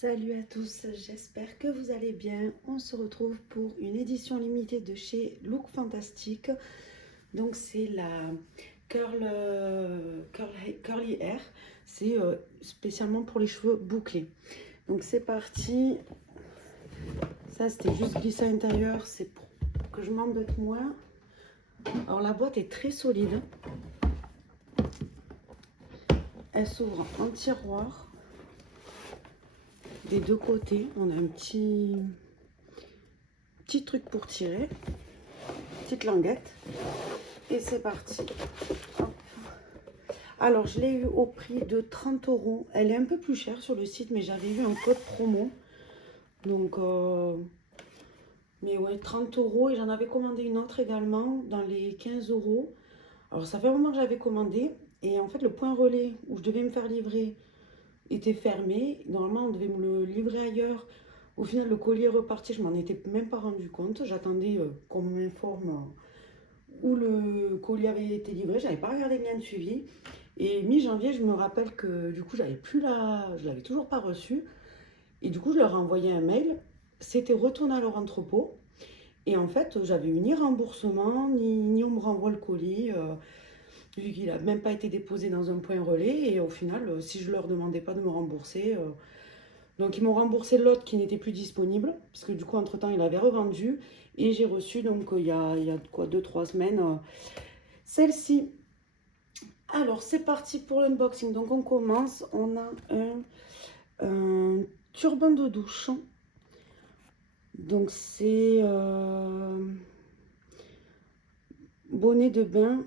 Salut à tous, j'espère que vous allez bien. On se retrouve pour une édition limitée de chez Look Fantastic. Donc c'est la Curly Hair. C'est spécialement pour les cheveux bouclés. Donc c'est parti. Ça c'était juste glissé à l'intérieur, c'est pour que je m'embête moins. Alors la boîte est très solide. Elle s'ouvre en tiroir. Des deux côtés, on a un petit truc pour tirer, petite languette, et c'est parti. Hop. Alors je l'ai eu au prix de 30 €. Elle est un peu plus chère sur le site, mais j'avais eu un code promo, donc mais ouais, 30 € et j'en avais commandé une autre également dans les 15 €. Alors ça fait un moment que j'avais commandé, et en fait le point relais où je devais me faire livrer était fermé. Normalement on devait me le livrer ailleurs. Au final, le colis est reparti, je m'en étais même pas rendu compte. J'attendais qu'on m'informe où le colis avait été livré. J'avais pas regardé le lien de suivi. Et mi-janvier, je me rappelle que du coup, je l'avais toujours pas reçu. Et du coup, je leur ai envoyé un mail. C'était retourné à leur entrepôt. Et en fait, j'avais eu ni remboursement, ni on me renvoie le colis, vu qu'il a même pas été déposé dans un point relais. Et au final, si je leur demandais pas de me rembourser, donc ils m'ont remboursé l'autre qui n'était plus disponible, parce que du coup entre-temps il avait revendu, et j'ai reçu donc il y a quoi 2-3 semaines celle-ci. Alors c'est parti pour l'unboxing, donc on commence, on a un turban de douche, donc c'est bonnet de bain,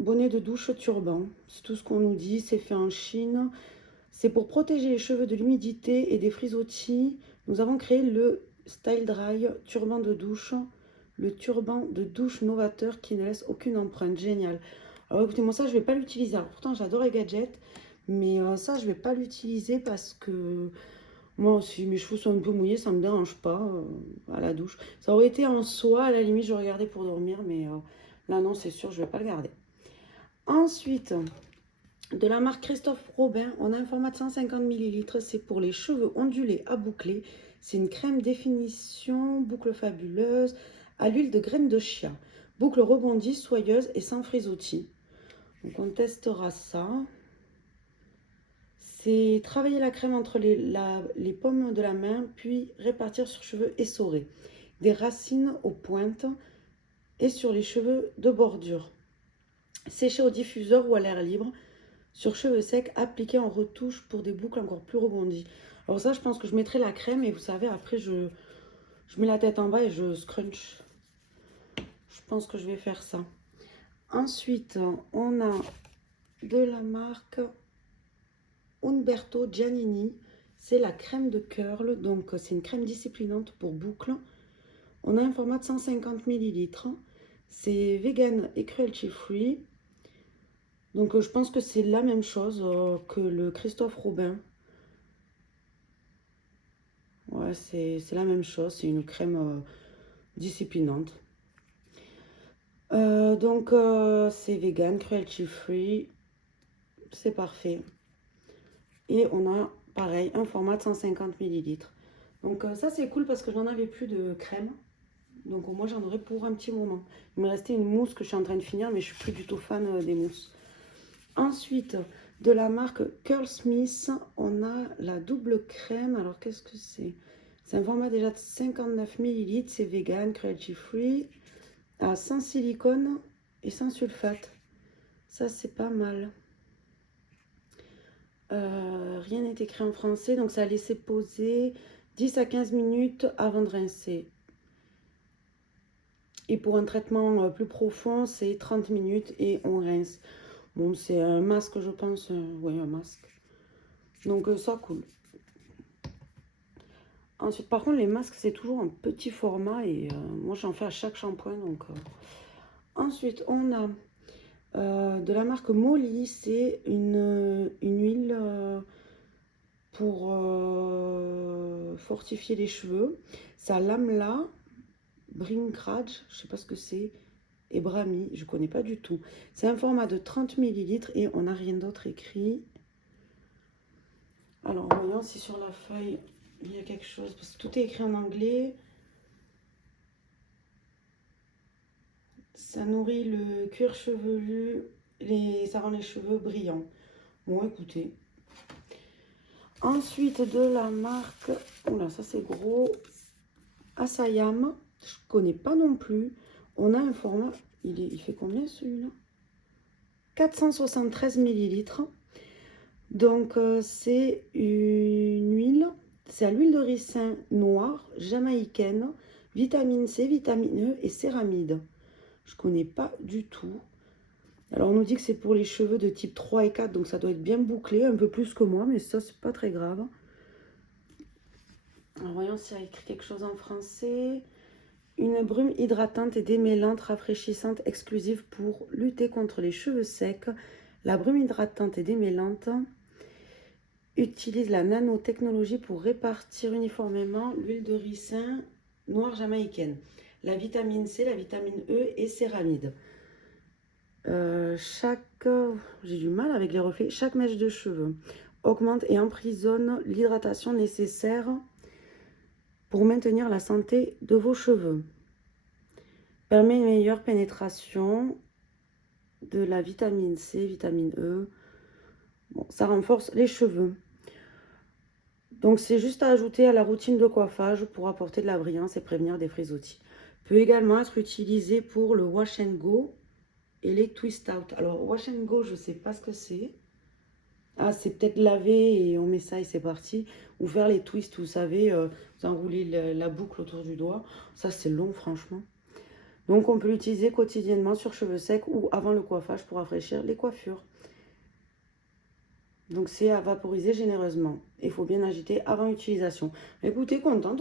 bonnet de douche turban, c'est tout ce qu'on nous dit, c'est fait en Chine. C'est pour protéger les cheveux de l'humidité et des frisottis. Nous avons créé le Style Dry turban de douche. Le turban de douche novateur qui ne laisse aucune empreinte. Génial. Alors écoutez, moi ça je vais pas l'utiliser. Alors pourtant j'adore les gadgets. Mais ça je vais pas l'utiliser parce que moi si mes cheveux sont un peu mouillés, ça me dérange pas à la douche. Ça aurait été en soie, à la limite je regardais pour dormir. Mais là non, c'est sûr, je vais pas le garder. Ensuite, de la marque Christophe Robin, on a un format de 150 ml. C'est pour les cheveux ondulés à boucler. C'est une crème définition, boucle fabuleuse, à l'huile de graines de chia. Boucle rebondie, soyeuse et sans frisottis. Donc on testera ça. C'est travailler la crème entre les paumes de la main, puis répartir sur cheveux essorés. Des racines aux pointes et sur les cheveux de bordure. Sécher au diffuseur ou à l'air libre. Sur cheveux secs, appliqué en retouche pour des boucles encore plus rebondies. Alors ça, je pense que je mettrai la crème et vous savez, après, je mets la tête en bas et je scrunch. Je pense que je vais faire ça. Ensuite, on a de la marque Umberto Giannini. C'est la crème de curl. Donc, c'est une crème disciplinante pour boucles. On a un format de 150 ml. C'est vegan et cruelty free. Donc, je pense que c'est la même chose que le Christophe Robin. Ouais, c'est la même chose. C'est une crème disciplinante. Donc, c'est vegan, cruelty free. C'est parfait. Et on a, pareil, un format de 150 ml. Donc, ça, c'est cool parce que j'en avais plus de crème. Donc, au moins, j'en aurai pour un petit moment. Il me restait une mousse que je suis en train de finir, mais je suis plus du tout fan des mousses. Ensuite, de la marque Curlsmith, on a la double crème. Alors, qu'est-ce que c'est? C'est un format déjà de 59 ml. C'est vegan, cruelty free. Sans silicone et sans sulfate. Ça, c'est pas mal. Rien n'est écrit en français, donc ça a laissé poser 10 à 15 minutes avant de rincer. Et pour un traitement plus profond, c'est 30 minutes et on rince. Bon, c'est un masque, je pense. Oui, un masque. Donc, ça, cool. Ensuite, par contre, les masques, c'est toujours un petit format et moi, j'en fais à chaque shampoing. Donc, ensuite, on a de la marque Molly, c'est une huile pour fortifier les cheveux. Ça l'amla, Brinkraj, je sais pas ce que c'est, et Brahmi, je connais pas du tout. C'est un format de 30 ml et on n'a rien d'autre écrit. Alors, voyons si sur la feuille, il y a quelque chose. Parce que tout est écrit en anglais. Ça nourrit le cuir chevelu. Ça rend les cheveux brillants. Bon, écoutez. Ensuite, de la marque... Oula, ça c'est gros. Asayam. Je ne connais pas non plus. On a un format... Il fait combien celui-là? 473 millilitres. Donc, c'est une huile. C'est à l'huile de ricin noire, jamaïcaine, vitamine C, vitamine E et céramide. Je ne connais pas du tout. Alors, on nous dit que c'est pour les cheveux de type 3 et 4, donc ça doit être bien bouclé, un peu plus que moi, mais ça, c'est pas très grave. Alors, voyons s'il y a écrit quelque chose en français. Une brume hydratante et démêlante, rafraîchissante, exclusive pour lutter contre les cheveux secs. La brume hydratante et démêlante utilise la nanotechnologie pour répartir uniformément l'huile de ricin noire jamaïcaine, la vitamine C, la vitamine E et céramide. J'ai du mal avec les reflets. Chaque mèche de cheveux augmente et emprisonne l'hydratation nécessaire pour maintenir la santé de vos cheveux. Permet une meilleure pénétration de la vitamine C, vitamine E. Bon, ça renforce les cheveux. Donc c'est juste à ajouter à la routine de coiffage pour apporter de la brillance et prévenir des frisottis. Peut également être utilisé pour le wash and go et les twist out. Alors wash and go, je ne sais pas ce que c'est. Ah, c'est peut-être laver et on met ça et c'est parti. Ou faire les twists, vous savez, vous enroulez la boucle autour du doigt. Ça c'est long franchement. Donc on peut l'utiliser quotidiennement sur cheveux secs ou avant le coiffage pour rafraîchir les coiffures. Donc c'est à vaporiser généreusement. Il faut bien agiter avant l'utilisation. Écoutez, contente,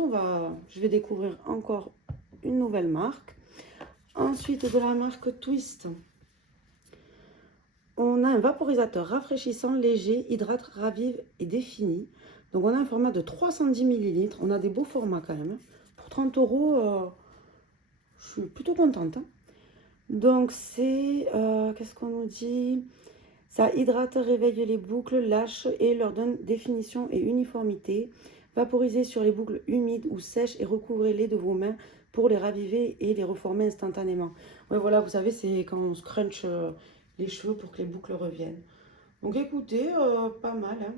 je vais découvrir encore une nouvelle marque. Ensuite, de la marque Twist, on a un vaporisateur rafraîchissant, léger, hydrate, ravive et défini. Donc on a un format de 310 ml. On a des beaux formats quand même. Pour 30 €, je suis plutôt contente. Donc c'est, qu'est-ce qu'on nous dit? Ça hydrate, réveille les boucles, lâche et leur donne définition et uniformité. Vaporisez sur les boucles humides ou sèches et recouvrez-les de vos mains pour les raviver et les reformer instantanément. Ouais, voilà, vous savez, c'est quand on scrunch les cheveux pour que les boucles reviennent. Donc écoutez, pas mal. Hein.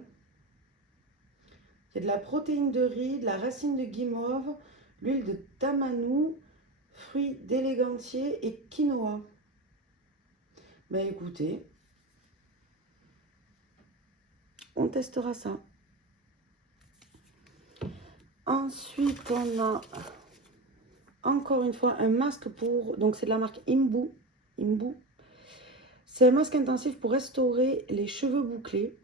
Il y a de la protéine de riz, de la racine de guimauve, l'huile de tamanou, fruits d'élégantier et quinoa. Ben écoutez... on testera ça. Ensuite, on a encore une fois un masque pour... donc, c'est de la marque Imbu. C'est un masque intensif pour restaurer les cheveux bouclés.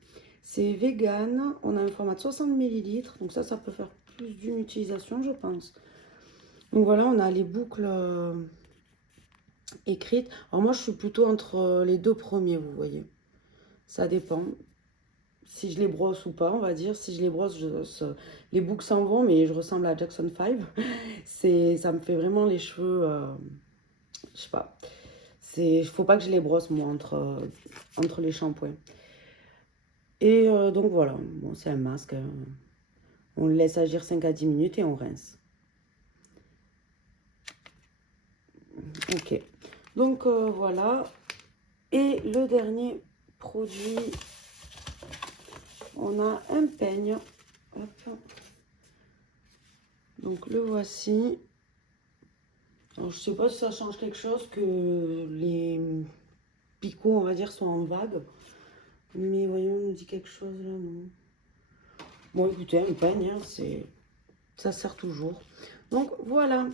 C'est vegan. On a un format de 60 ml. Donc, ça peut faire plus d'une utilisation, je pense. Donc, voilà, on a les boucles écrites. Alors, moi, je suis plutôt entre les deux premiers, vous voyez. Ça dépend. Si je les brosse ou pas, on va dire. Si je les brosse, les boucles s'en vont, mais je ressemble à Jackson 5. Ça me fait vraiment les cheveux, je sais pas. Il faut pas que je les brosse, moi, entre les shampoings. Et donc voilà, bon, c'est un masque. On le laisse agir 5 à 10 minutes et on rince. Ok, donc voilà. Et le dernier produit... on a un peigne. Hop. Donc le voici. Alors, je sais pas si ça change quelque chose que les picots, on va dire, sont en vague. Mais voyons, on nous dit quelque chose là, non? Bon, écoutez, un peigne, hein, ça sert toujours. Donc voilà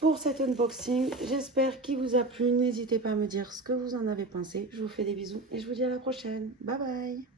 pour cet unboxing. J'espère qu'il vous a plu. N'hésitez pas à me dire ce que vous en avez pensé. Je vous fais des bisous et je vous dis à la prochaine. Bye bye.